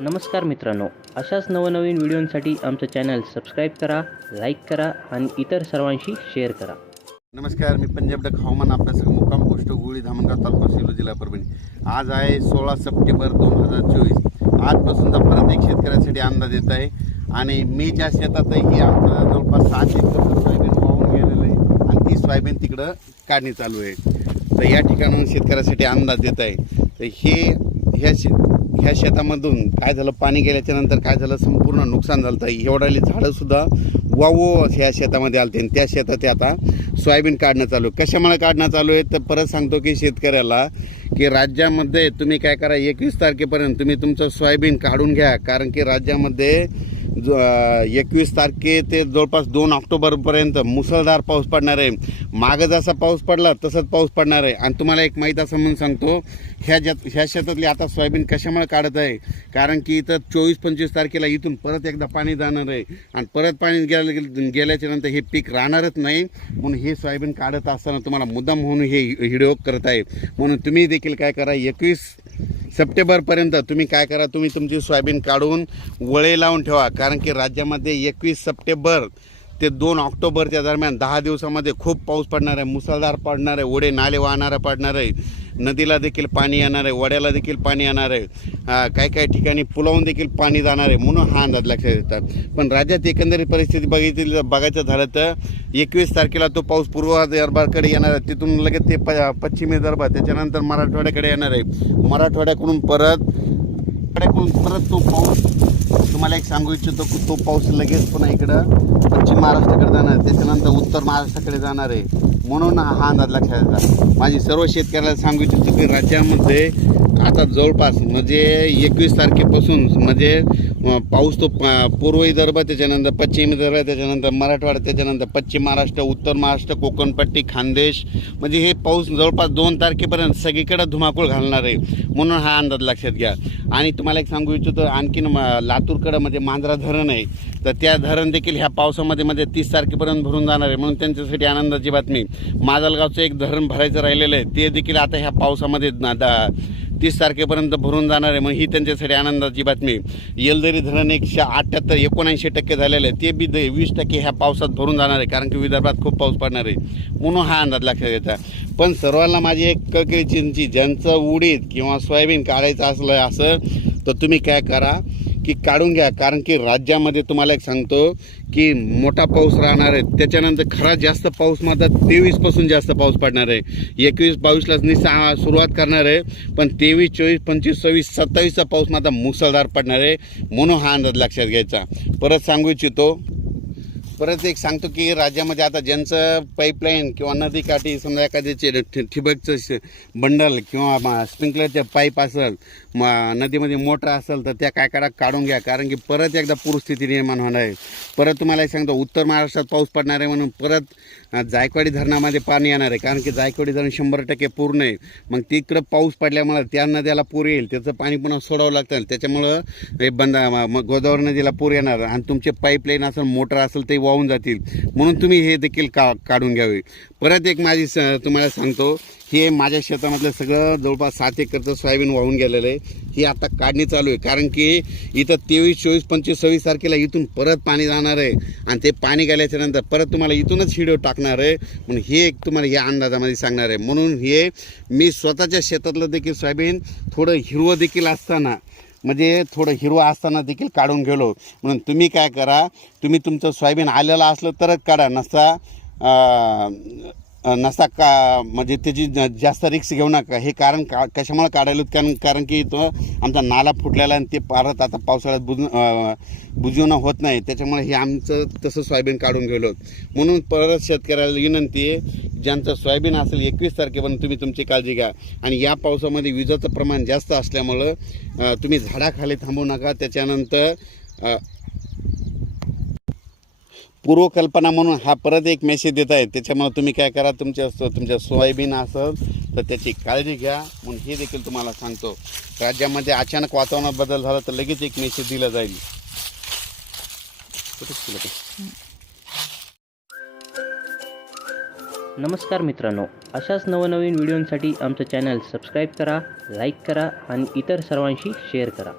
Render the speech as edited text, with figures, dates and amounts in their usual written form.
नमस्कार मित्रांनो, अशाच नवनवीन व्हिडिओंसाठी आमचं चॅनल सबस्क्राईब करा, लाईक करा आणि इतर सर्वांशी शेअर करा. नमस्कार, मी पंजाब डक हवामान अभ्यासक मुक्काम पोस्ट गुळी धामणगाव तालुका सेलू जिल्हा परभणी. आज आहे 16 सप्टेंबर 2024. आजपासूनचा परत एक शेतकऱ्यासाठी अंदाज येत आहे आणि मी ज्या शेतात आहे ही आमचं जवळपास 7 एकर सोयाबीन वाहून गेलेलं आहे आणि ती सोयाबीन तिकडं काढणी चालू आहे. तर या ठिकाणाहून शेतकऱ्यासाठी अंदाज देत आहे. तर ह्या शेतामधून काय झालं, पाणी गेल्याच्या नंतर काय झालं, संपूर्ण नुकसान झालं. तर एवढाली झाडंसुद्धा वावो ह्या शेतामध्ये आलते आणि त्या शेतात आता सोयाबीन काढणं चालू. कशामुळे काढणं चालू आहे तर परत सांगतो की शेतकऱ्याला की राज्यामध्ये तुम्ही काय करा, 21 तारखेपर्यंत तुम्ही तुमचं सोयाबीन काढून घ्या. कारण की राज्यामध्ये 21 तारखे ते जवळपास 2 ऑक्टोबरपर्यंत मुसळधार पाऊस पडणार आहे. मागं जसा पाऊस पडला तसंच पाऊस पडणार आहे. आणि तुम्हाला एक माहीत असं म्हणून सांगतो, ह्या शेतातली आता सोयाबीन कशामुळे काढत आहे, कारण की इथं 24-25 तारखेला इथून परत एकदा पाणी जाणार आहे आणि परत पाणी गेल्याच्या नंतर हे पीक राहणारच नाही. म्हणून हे सोयाबीन काढत असताना तुम्हाला मुद्दाम म्हणून हे व्हिडिओ करत आहे. म्हणून तुम्ही देखील काय करा, 21 सप्टेंबरपर्यंत तुम्ही काय करा, तुम्ही तुमची सोयाबीन काढून वळे लावून ठेवा. कारण की राज्यामध्ये 21 सप्टेंबर ते 2 ऑक्टोबरच्या दरम्यान 10 दिवसामध्ये खूप पाऊस पडणार आहे, मुसळधार पडणार आहे, ओढे नाले वाहणारा पडणार आहे, नदीला देखील पाणी येणार आहे, वड्याला देखील पाणी येणार आहे, काही ठिकाणी पुलावून देखील पाणी जाणार आहे. म्हणून हा अंदाज लक्षात येतात. पण राज्यात एकंदरीत परिस्थिती बघायचं झालं तर 21 तारखेला तो पाऊस पूर्व विदर्भाकडे येणार आहे, तिथून लगेच ते पश्चिमी विदर्भ, त्याच्यानंतर मराठवाड्याकडे येणार आहे. मराठवाड्याकडून परत तो पाऊस, तुम्हाला एक सांगू इच्छितो की तो पाऊस लगेच पुन्हा इकडं पश्चिम महाराष्ट्राकडे जाणार आहे, त्याच्यानंतर उत्तर महाराष्ट्राकडे जाणार आहे. म्हणून हा अंदाज लक्षात येतात. माझी सर्व शेतकऱ्याला सांगू इच्छितो की राज्यामध्ये आता जवळपास म्हणजे 21 तारखेपासून म्हणजे पाऊस तो पूर्व विदर्भ, त्याच्यानंतर पश्चिम विदर्भ, त्याच्यानंतर मराठवाडा, त्याच्यानंतर पश्चिम महाराष्ट्र, उत्तर महाराष्ट्र, कोकणपट्टी, खानदेश, म्हणजे हे पाऊस जवळपास 2 तारखेपर्यंत सगळीकडे धुमाकूळ घालणार आहे. म्हणून हा अंदाज लक्षात घ्या. आणि तुम्हाला एक सांगू इच्छितो, आणखीन लातूरकडं म्हणजे मांजरा धरण आहे, तर त्या धरण देखील ह्या पावसामध्ये 30 तारखेपर्यंत भरून जाणार आहे. म्हणून त्यांच्यासाठी आनंदाची बातमी, माजलगावचं एक धरण भरायचं राहिलेलं आहे, ते देखील आता ह्या पावसामध्ये 30 तारखेपर्यंत भरून जाणार आहे. मग ही त्यांच्यासाठी आनंदाची बातमी. येलदरी धरण 79% झालेलं आहे, ते बी 20% ह्या पावसात भरून जाणार आहे, कारण की विदर्भात खूप पाऊस पडणार आहे. म्हणून हा अंदाज लक्षात घ्यायचा. पण सर्वांना माझी एक कळकळी चिंची, ज्यांचं उडीद किंवा सोयाबीन काढायचं असलं असं तर तुम्ही काय करा की काढून घ्या. कारण की राज्यामध्ये तुम्हाला एक सांगतो की मोठा पाऊस राहणार आहे. त्याच्यानंतर खरा जास्त पाऊस मात्र 23पासून जास्त पाऊस पडणार आहे. 21-22ला सुरुवात करणार आहे, पण 23, 24, 25, 26, 27चा पाऊस मात्र मुसळधार पडणार आहे. म्हणून हा अंदाज लक्षात घ्यायचा. परत सांगू इच्छितो, परत एक सांगतो की राज्यामध्ये आता ज्यांचं पाईपलाईन किंवा नदीकाठी समजा एखाद्याचे ठिबकचं बंडल किंवा स्प्रिंकलरचे पाईप असेल, नदीमध्ये मोटर असेल, तर त्या काय करा, काढून घ्या. कारण की परत एकदा पूरस्थिती निर्माण होणार आहे. परत तुम्हाला एक सांगतो, उत्तर महाराष्ट्रात पाऊस पडणार आहे, म्हणून परत जायकवाडी धरणामध्ये पाणी येणार आहे. कारण की जायकवाडी धरण 100% पूर्ण आहे. मग तिकडं पाऊस पडल्यामुळे त्या नद्याला पूर येईल, त्याचं पाणी पुन्हा सोडावं लागतं, त्याच्यामुळं हे मग गोदावरी नदीला पूर येणार आणि तुमचे पाईपलाईन असेल, मोटर असेल, ते वाहून जातील. म्हणून तुम्ही हे देखील काढून घ्यावे. परत एक माझी तुम्हाला सांगतो, हे माझ्या शेतामधलं सगळं जवळपास 7 एकरचं सोयाबीन वाहून गेलेलं आहे. ही आता काढणी चालू आहे. कारण की इथं 23, 24, 25, 26 तारखेला इथून परत पाणी जाणार आहे आणि ते पाणी गेल्याच्या नंतर परत तुम्हाला इथूनच व्हिडिओ टाकणार आहे. म्हणून हे एक तुम्हाला या अंदाजामध्ये सांगणार आहे. म्हणून हे मी स्वतःच्या शेतातलं देखील सोयाबीन थोडं हिरवं देखील असताना, म्हणजे थोडं हिरवं असताना देखील काढून गेलो. म्हणून तुम्ही काय करा, तुम्ही तुमचं सोयाबीन आलेलं असलं तरच काढा, नसता म्हणजे त्याची जास्त रिक्स घेऊ नका. हे कारण कशामुळे काढायला, कारण की तो आमचा नाला फुटलेला आणि ते परत आता पावसाळ्यात बुजवणं होत नाही, त्याच्यामुळे हे आमचं तसं सोयाबीन काढून गेलो. म्हणून परत शेतकऱ्याला विनंती आहे, ज्यांचं सोयाबीन असेल 21 तारखेपर्यंत तुम्ही तुमची काळजी घ्या. आणि या पावसामध्ये विजेचं प्रमाण जास्त असल्यामुळं तुम्ही झाडाखाली थांबू नका. त्याच्यानंतर पूर्वकल्पना म्हणून हा परत एक मेसेज देत आहे. त्याच्यामुळे तुम्ही काय करा, तुमच्या सोयाबीन असेल तर त्याची काळजी घ्या. म्हणून हे देखील तुम्हाला सांगतो. राज्यामध्ये अचानक वातावरणात बदल झाला तर लगेच एक मेसेज दिला जाईल. नमस्कार मित्रांनो, अशाच नवनवीन व्हिडिओंसाठी आमचं चॅनल सबस्क्राईब करा, लाईक करा आणि इतर सर्वांशी शेअर करा.